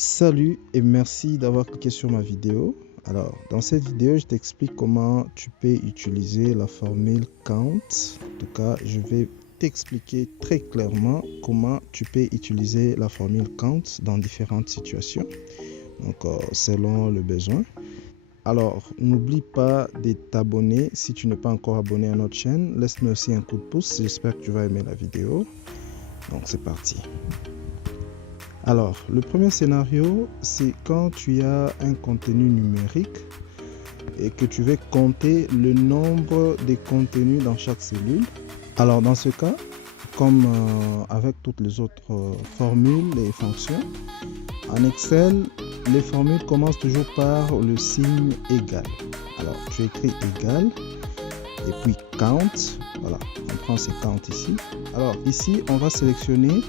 Salut et merci d'avoir cliqué sur ma vidéo. Alors, dans cette vidéo, je t'explique comment tu peux utiliser la formule count. En tout cas, je vais t'expliquer très clairement comment tu peux utiliser la formule count dans différentes situations, donc selon le besoin. Alors, n'oublie pas de t'abonner si tu n'es pas encore abonné à notre chaîne. Laisse-moi aussi un coup de pouce, j'espère que tu vas aimer la vidéo. Donc, c'est parti. Alors, le premier scénario, c'est quand tu as un contenu numérique et que tu veux compter le nombre de contenus dans chaque cellule. Alors, dans ce cas, comme avec toutes les autres formules et fonctions, en Excel, les formules commencent toujours par le signe égal. Alors, tu écris égal et puis count. Voilà, on prend ces count ici. Alors, ici, on va sélectionner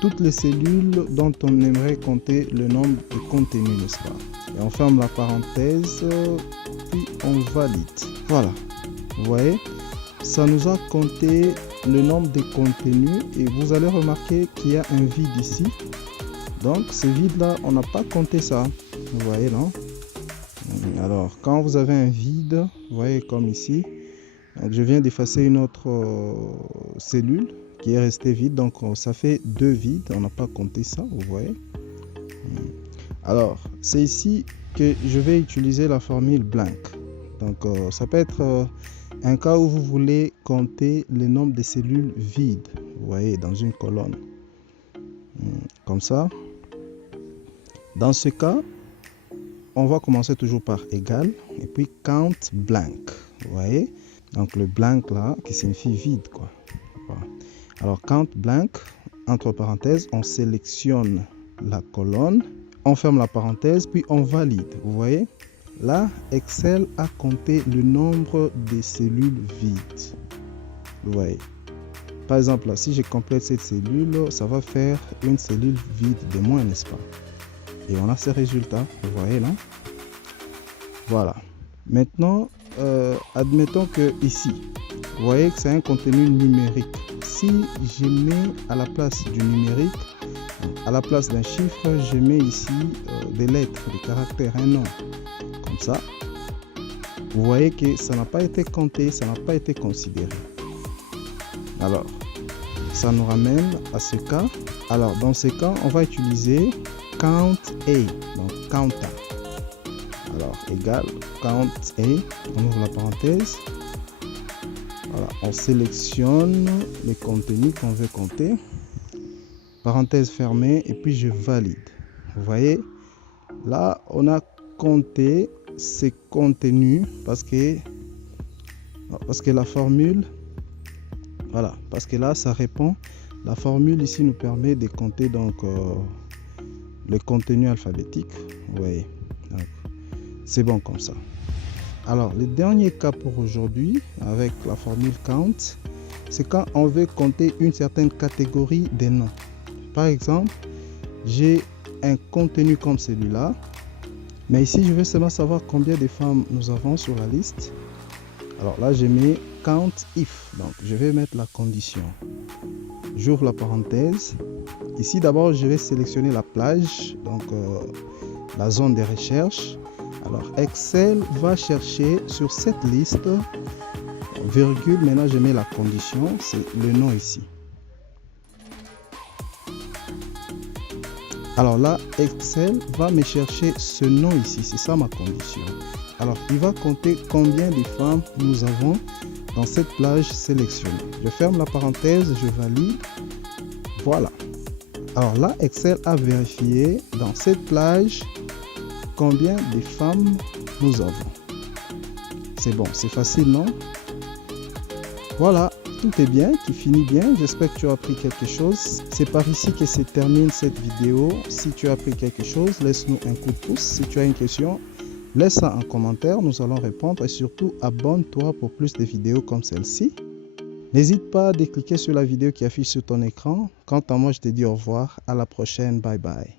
toutes les cellules dont on aimerait compter le nombre de contenus, n'est-ce pas? Et on ferme la parenthèse, puis on valide. Voilà, vous voyez, ça nous a compté le nombre de contenus et vous allez remarquer qu'il y a un vide ici. Donc, ce vide-là, on n'a pas compté ça. Vous voyez, non? Alors, quand vous avez un vide, vous voyez comme ici, donc je viens d'effacer une autre cellule qui est restée vide, donc ça fait deux vides, on n'a pas compté ça, vous voyez. Alors, c'est ici que je vais utiliser la formule blank. Donc, ça peut être un cas où vous voulez compter le nombre de cellules vides, vous voyez, dans une colonne. Comme ça. Dans ce cas, on va commencer toujours par égal et puis count blank, vous voyez. Donc le blank là qui signifie vide quoi. Voilà. Alors count blank, entre parenthèses, on sélectionne la colonne, on ferme la parenthèse puis on valide. Vous voyez, là Excel a compté le nombre de cellules vides. Vous voyez. Par exemple là, si je complète cette cellule, ça va faire une cellule vide de moins, n'est-ce pas? Et on a ces résultats, vous voyez là. Voilà. Maintenant, admettons que ici, vous voyez que c'est un contenu numérique. Si je mets à la place du numérique, à la place d'un chiffre, je mets ici des lettres, des caractères, un nom. Comme ça, vous voyez que ça n'a pas été compté, ça n'a pas été considéré. Alors, ça nous ramène à ce cas. Alors, dans ce cas, on va utiliser count A, donc counter. Alors, égal count A, on ouvre la parenthèse. Voilà, on sélectionne les contenus qu'on veut compter. Parenthèse fermée et puis je valide. Vous voyez, là, on a compté ces contenus parce que la formule, voilà, parce que là, ça répond. La formule ici nous permet de compter donc le contenu alphabétique. Vous voyez, c'est bon comme ça. Alors, le dernier cas pour aujourd'hui avec la formule count, c'est quand on veut compter une certaine catégorie des noms. Par exemple, j'ai un contenu comme celui-là, mais ici, je veux seulement savoir combien de femmes nous avons sur la liste. Alors là, je mets count if, donc je vais mettre la condition. J'ouvre la parenthèse. Ici, d'abord, je vais sélectionner la plage, donc la zone de recherche. Alors, Excel va chercher sur cette liste, virgule, maintenant je mets la condition, c'est le nom ici. Alors là, Excel va me chercher ce nom ici, c'est ça ma condition. Alors, il va compter combien de femmes nous avons dans cette plage sélectionnée. Je ferme la parenthèse, je valide. Voilà. Alors là, Excel a vérifié dans cette plage combien de femmes nous avons. C'est bon, c'est facile, non? Voilà, tout est bien, qui finit bien. J'espère que tu as appris quelque chose. C'est par ici que se termine cette vidéo. Si tu as appris quelque chose, laisse-nous un coup de pouce. Si tu as une question, laisse ça en commentaire, nous allons répondre. Et surtout, abonne-toi pour plus de vidéos comme celle-ci. N'hésite pas à cliquer sur la vidéo qui affiche sur ton écran. Quant à moi, je te dis au revoir. À la prochaine. Bye bye.